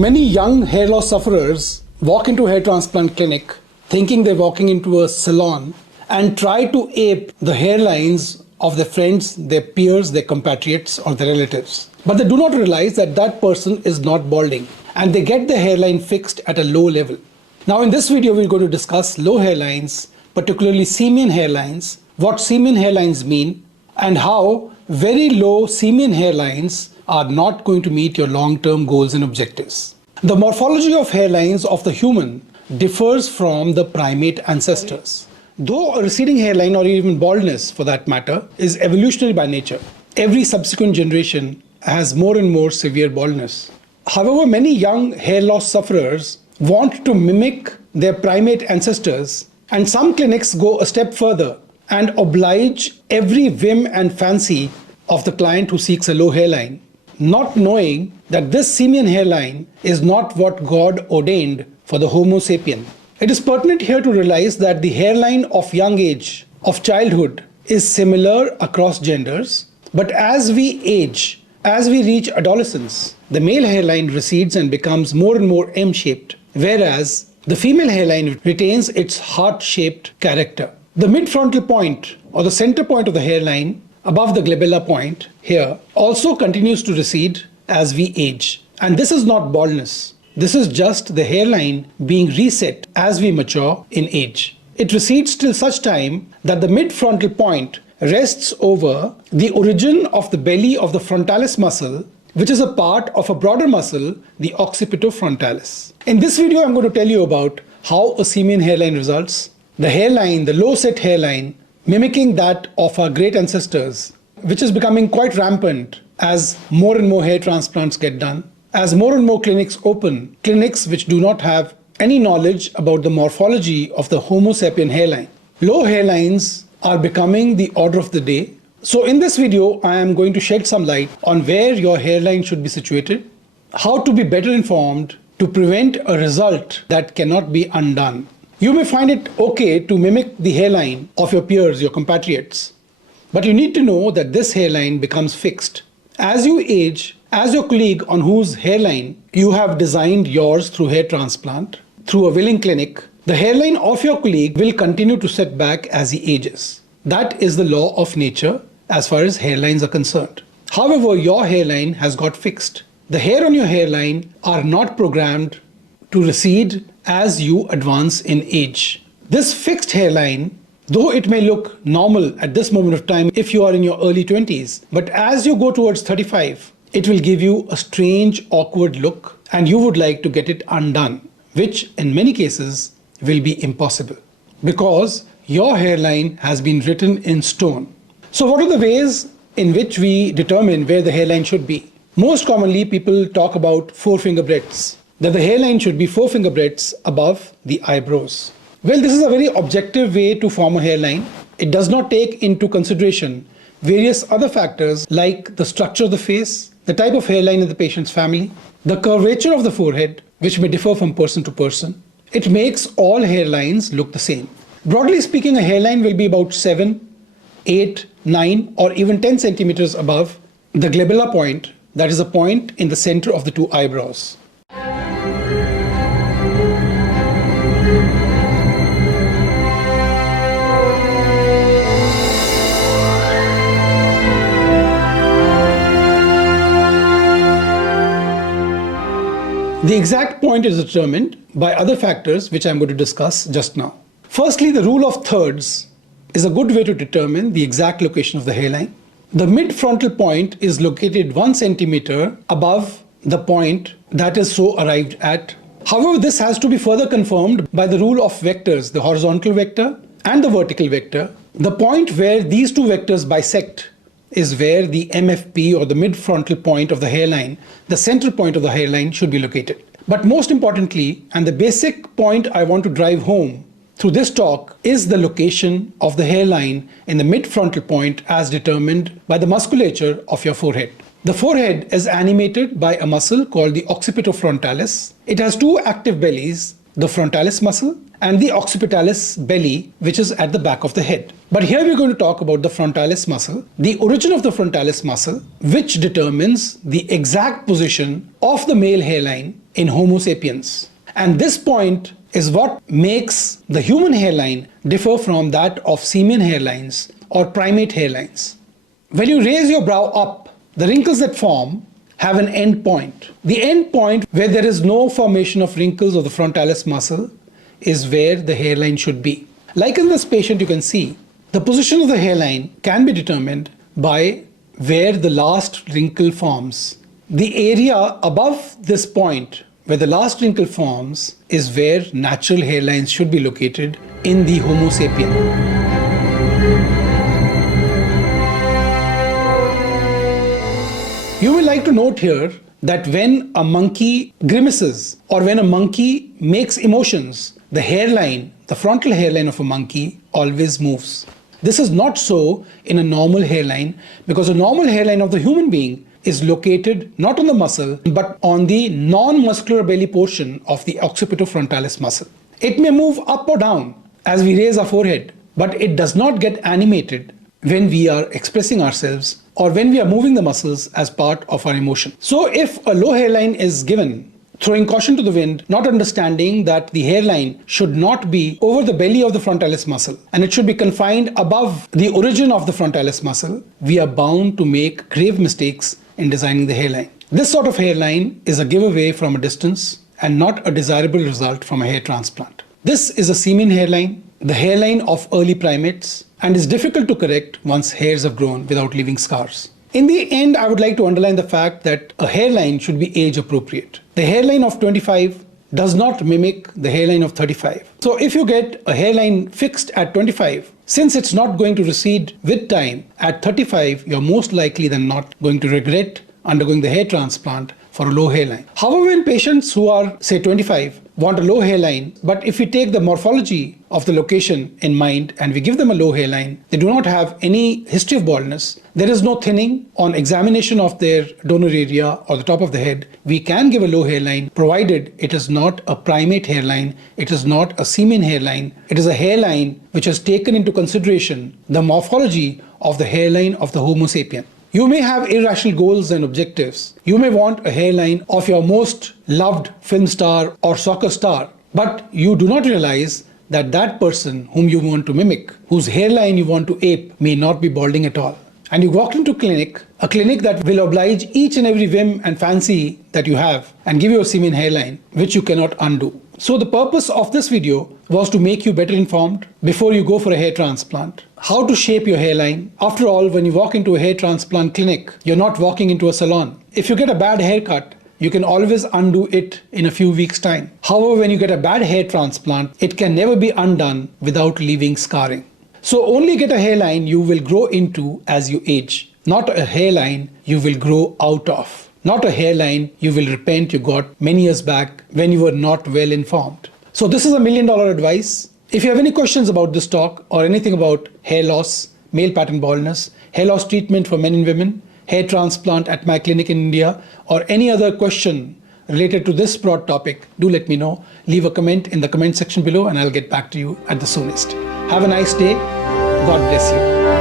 Many young hair loss sufferers walk into a hair transplant clinic thinking they're walking into a salon and try to ape the hairlines of their friends, their peers, their compatriots or their relatives. But they do not realize that that person is not balding and they get the hairline fixed at a low level. Now in this video we're going to discuss low hairlines, particularly simian hairlines, what simian hairlines mean and how very low simian hairlines are not going to meet your long-term goals and objectives. The morphology of hairlines of the human differs from the primate ancestors. Though a receding hairline or even baldness for that matter is evolutionary by nature, every subsequent generation has more and more severe baldness. However, many young hair loss sufferers want to mimic their primate ancestors, and some clinics go a step further and oblige every whim and fancy of the client who seeks a low hairline, not knowing that this simian hairline is not what God ordained for the Homo sapien. It is pertinent here to realize that the hairline of young age, of childhood, is similar across genders, but as we age, as we reach adolescence, the male hairline recedes and becomes more and more M-shaped, whereas the female hairline retains its heart-shaped character. The mid-frontal point or the center point of the hairline above the glabella point here also continues to recede as we age. And this is not baldness. This is just the hairline being reset as we mature in age. It recedes till such time that the mid-frontal point rests over the origin of the belly of the frontalis muscle, which is a part of a broader muscle, the occipitofrontalis. In this video, I'm going to tell you about how a simian hairline results. The hairline, the low-set hairline, mimicking that of our great ancestors, which is becoming quite rampant as more and more hair transplants get done, as more and more clinics open, clinics which do not have any knowledge about the morphology of the Homo sapien hairline. Low hairlines are becoming the order of the day. So in this video, I am going to shed some light on where your hairline should be situated, how to be better informed to prevent a result that cannot be undone. You may find it okay to mimic the hairline of your peers, your compatriots, but you need to know that this hairline becomes fixed. As you age, as your colleague on whose hairline you have designed yours through hair transplant, through a willing clinic, the hairline of your colleague will continue to set back as he ages. That is the law of nature as far as hairlines are concerned. However, your hairline has got fixed. The hair on your hairline are not programmed to recede as you advance in age. This fixed hairline, though it may look normal at this moment of time if you are in your early 20s, but as you go towards 35, it will give you a strange, awkward look and you would like to get it undone, which in many cases will be impossible because your hairline has been written in stone. So what are the ways in which we determine where the hairline should be? Most commonly, people talk about four-finger breadths, that the hairline should be 4 finger breadths above the eyebrows. Well, this is a very objective way to form a hairline. It does not take into consideration various other factors like the structure of the face, the type of hairline in the patient's family, the curvature of the forehead, which may differ from person to person. It makes all hairlines look the same. Broadly speaking, a hairline will be about 7, 8, 9 or even 10 centimeters above the glabella point, that is a point in the center of the two eyebrows. The exact point is determined by other factors which I'm going to discuss just now. Firstly, the rule of thirds is a good way to determine the exact location of the hairline. The mid-frontal point is located 1 centimeter above the point that is so arrived at. However, this has to be further confirmed by the rule of vectors, the horizontal vector and the vertical vector. The point where these two vectors bisect is where the MFP or the mid-frontal point of the hairline, the center point of the hairline should be located. But most importantly, and the basic point I want to drive home through this talk is the location of the hairline in the mid-frontal point as determined by the musculature of your forehead. The forehead is animated by a muscle called the occipitofrontalis. It has two active bellies the frontalis muscle, and the occipitalis belly, which is at the back of the head. But here we're going to talk about the frontalis muscle, the origin of the frontalis muscle, which determines the exact position of the male hairline in Homo sapiens. And this point is what makes the human hairline differ from that of simian hairlines or primate hairlines. When you raise your brow up, the wrinkles that form have an end point. The end point where there is no formation of wrinkles of the frontalis muscle is where the hairline should be. Like in this patient, you can see the position of the hairline can be determined by where the last wrinkle forms. The area above this point where the last wrinkle forms is where natural hairlines should be located in the Homo sapien. You will like to note here that when a monkey grimaces or when a monkey makes emotions, the hairline, the frontal hairline of a monkey always moves. This is not so in a normal hairline because a normal hairline of the human being is located not on the muscle but on the non-muscular belly portion of the occipitofrontalis muscle. It may move up or down as we raise our forehead, but it does not get animated when we are expressing ourselves or when we are moving the muscles as part of our emotion. So if a low hairline is given, throwing caution to the wind, not understanding that the hairline should not be over the belly of the frontalis muscle and it should be confined above the origin of the frontalis muscle, we are bound to make grave mistakes in designing the hairline. This sort of hairline is a giveaway from a distance and not a desirable result from a hair transplant. This is a simian hairline, the hairline of early primates, and is difficult to correct once hairs have grown without leaving scars. In the end, I would like to underline the fact that a hairline should be age appropriate. The hairline of 25 does not mimic the hairline of 35. So if you get a hairline fixed at 25, since it's not going to recede with time, at 35, you're most likely than not going to regret undergoing the hair transplant for a low hairline. However, in patients who are, say, 25, want a low hairline, but if we take the morphology of the location in mind and we give them a low hairline, they do not have any history of baldness, there is no thinning on examination of their donor area or the top of the head, we can give a low hairline provided it is not a primate hairline, it is not a simian hairline, it is a hairline which has taken into consideration the morphology of the hairline of the Homo sapien. You may have irrational goals and objectives. You may want a hairline of your most loved film star or soccer star, but you do not realize that that person whom you want to mimic, whose hairline you want to ape, may not be balding at all. And you walk into a clinic that will oblige each and every whim and fancy that you have and give you a simian hairline, which you cannot undo. So the purpose of this video was to make you better informed before you go for a hair transplant. How to shape your hairline. After all, when you walk into a hair transplant clinic, you're not walking into a salon. If you get a bad haircut, you can always undo it in a few weeks' time. However, when you get a bad hair transplant, it can never be undone without leaving scarring. So only get a hairline you will grow into as you age, not a hairline you will grow out of. Not a hairline you will repent you got many years back when you were not well informed. So this is $1 million advice. If you have any questions about this talk or anything about hair loss, male pattern baldness, hair loss treatment for men and women, hair transplant at my clinic in India, or any other question related to this broad topic, do let me know. Leave a comment in the comment section below and I'll get back to you at the soonest. Have a nice day. God bless you.